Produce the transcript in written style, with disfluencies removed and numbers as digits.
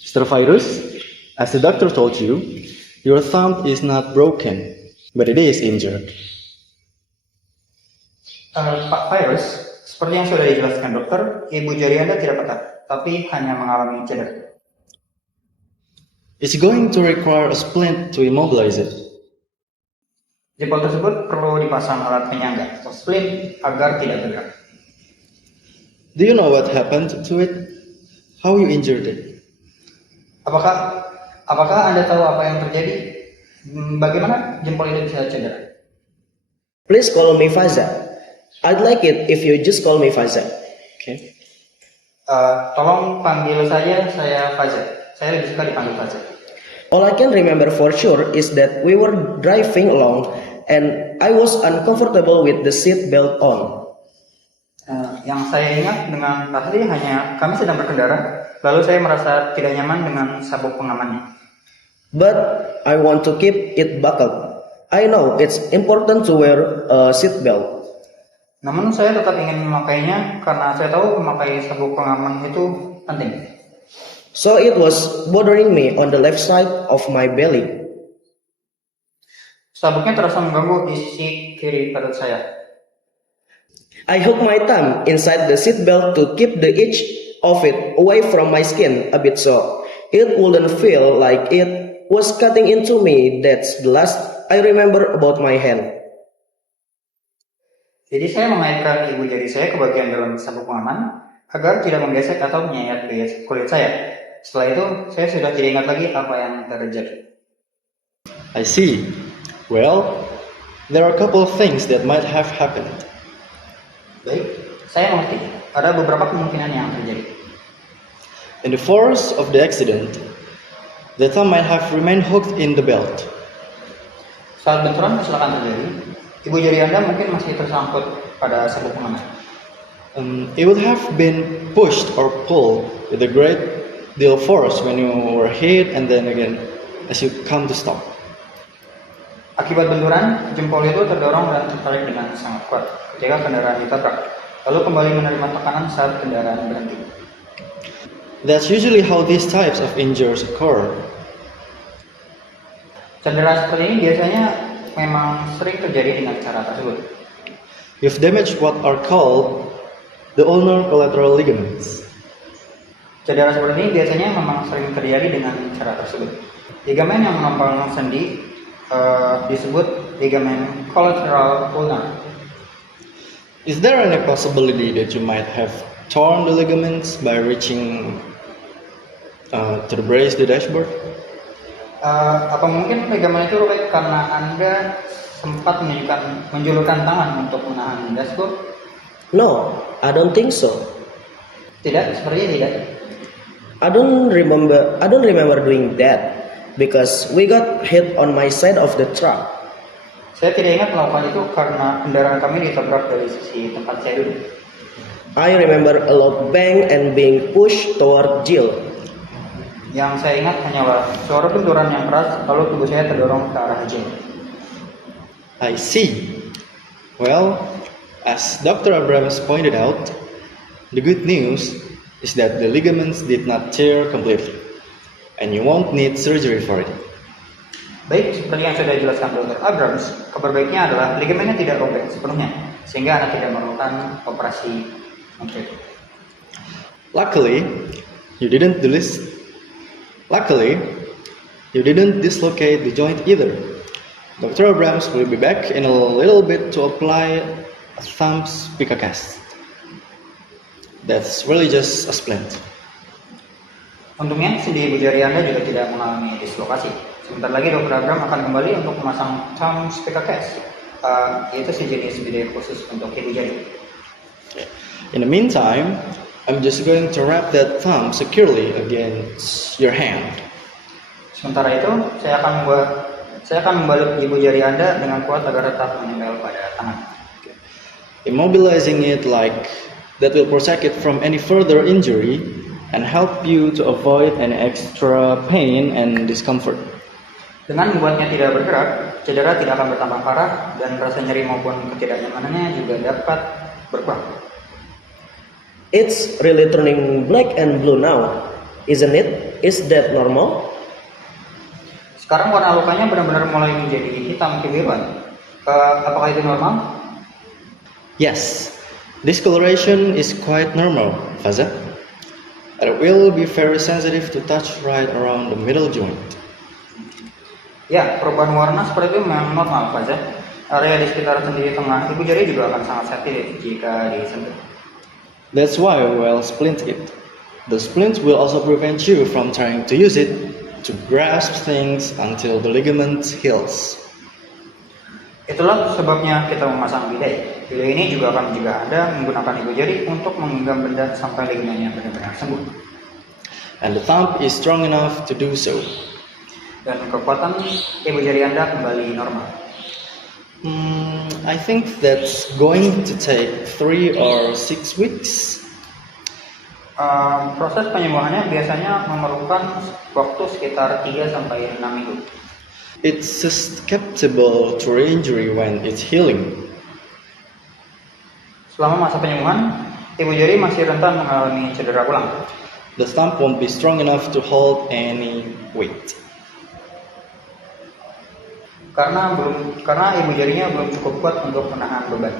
Mr. Virus, as the doctor told you, your thumb is not broken, but it is injured. Pak Virus, seperti yang sudah dijelaskan dokter, ibu jari Anda tidak patah, tapi hanya mengalami cedera. It's going to require a splint to immobilize it. Jempol tersebut perlu dipasang alat penyangga atau splint agar tidak bergerak. Do you know what happened to it? How you injured it? Apakah Anda tahu apa yang terjadi? Bagaimana jempol itu bisa cedera? Please call me Faza. I'd like it if you just call me Faza. Okay. Tolong panggil saya Faza. Saya lebih suka dipanggil Faza. All I can remember for sure is that we were driving along and I was uncomfortable with the seat belt on. Yang saya ingat dengan pasti hanya kami sedang berkendara, lalu saya merasa tidak nyaman dengan sabuk pengamannya. But I want to keep it buckled. I know it's important to wear a seat belt. Namun saya tetap ingin memakainya karena saya tahu memakai sabuk pengaman itu penting. So it was bothering me on the left side of my belly. Sabuknya terasa mengganggu di sisi kiri perut saya. I hooked my thumb inside the seat belt to keep the edge of it away from my skin a bit so it wouldn't feel like it was cutting into me. That's the last I remember about my hand. Jadi saya mengaitkan ibu jari saya ke bagian dalam sabuk pengaman agar tidak menggesek atau menyayat kulit saya. Setelah itu, saya sudah tidak ingat lagi apa yang terjadi. I see. Well, there are a couple of things that might have happened. Baik, saya mengerti. Ada beberapa kemungkinan yang terjadi. In the force of the accident, the thumb might have remained hooked in the belt. Saat benturan kecelakaan terjadi, ibu jari Anda mungkin masih tersangkut pada sabuk pengaman. It would have been pushed or pulled with a great deal of force when you were hit and then again as you come to stop. Akibat benturan, jempol itu terdorong dan tertarik dengan sangat kuat ketika kendaraan ditabrak, lalu kembali menerima tekanan saat kendaraan berhenti. That's usually how these types of injuries occur. Cedera seperti ini biasanya memang sering terjadi dengan cara tersebut. You've damaged what are called the ulnar collateral ligaments. Cedera seperti ini biasanya memang sering terjadi dengan cara tersebut. Ligamen yang menopang sendi disebut ligamen collateral ulnar. Is there any possibility that you might have torn the ligaments by reaching to the brace the dashboard? Apa mungkin ligamen itu robek karena Anda sempat menjulurkan tangan untuk menahan dashboard? No, I don't think so. Tidak, sepertinya tidak. I don't remember doing that because we got hit on my side of the truck. Saya tidak ingat melakukan itu karena kendaraan kami ditabrak dari sisi tempat saya duduk. I remember a loud bang and being pushed toward Jill. Yang saya ingat hanyalah suara benturan yang keras, lalu tubuh saya terdorong ke arah Jill. I see. Well, as Dr. Abrams pointed out, the good news is that the ligaments did not tear completely, and you won't need surgery for it. Baik, seperti yang sudah dijelaskan Dr. Abrams, kabar baiknya adalah ligamennya tidak robek sepenuhnya, sehingga Anda tidak memerlukan operasi konkret. Luckily, you didn't dislocate the joint either. Dr. Abrams will be back in a little bit to apply a thumb spica cast. That's really just a splint. Untungnya, sendi ibu jari Anda juga tidak mengalami dislokasi. Sebentar lagi Dr. Abrams akan kembali untuk memasang thumb spica cast, yaitu sejenis bidet khusus untuk ibu jari. In the meantime, I'm just going to wrap that thumb securely against your hand. Sementara itu, saya akan membalut ibu jari Anda dengan kuat agar tetap menempel pada tangan. Immobilizing it like that will protect it from any further injury and help you to avoid any extra pain and discomfort. Dengan membuatnya tidak bergerak, cedera tidak akan bertambah parah dan rasa nyeri maupun ketidaknyamanannya juga dapat berkurang. It's really turning black and blue now, isn't it? Is that normal? Sekarang warna lukanya benar-benar mulai menjadi hitam kebiruan. Apakah itu normal? Yes, discoloration is quite normal, Faza. It will be very sensitive to touch right around the middle joint. Ya, perubahan warna seperti itu memang normal, Faza. Area di sekitar sendi tengah ibu jari juga akan sangat sensitif jika disentuh. That's why we'll splint it. The splint will also prevent you from trying to use it to grasp things until the ligament heals. Itulah sebabnya kita memasang bidet. Bidet ini juga akan mencegah Anda menggunakan ibu jari untuk menggenggam benda sampai ligamennya benar-benar sembuh. And the thumb is strong enough to do so. Dan kekuatan ibu jari Anda kembali normal. I think that's going to take 3 or 6 weeks. Proses penyembuhannya biasanya memerlukan waktu sekitar 3 sampai 6 minggu. It's susceptible to re-injury when it's healing. Selama masa penyembuhan, ibu jari masih rentan mengalami cedera ulang. The thumb won't be strong enough to hold any weight. Karena ibu jarinya belum cukup kuat untuk menahan beban.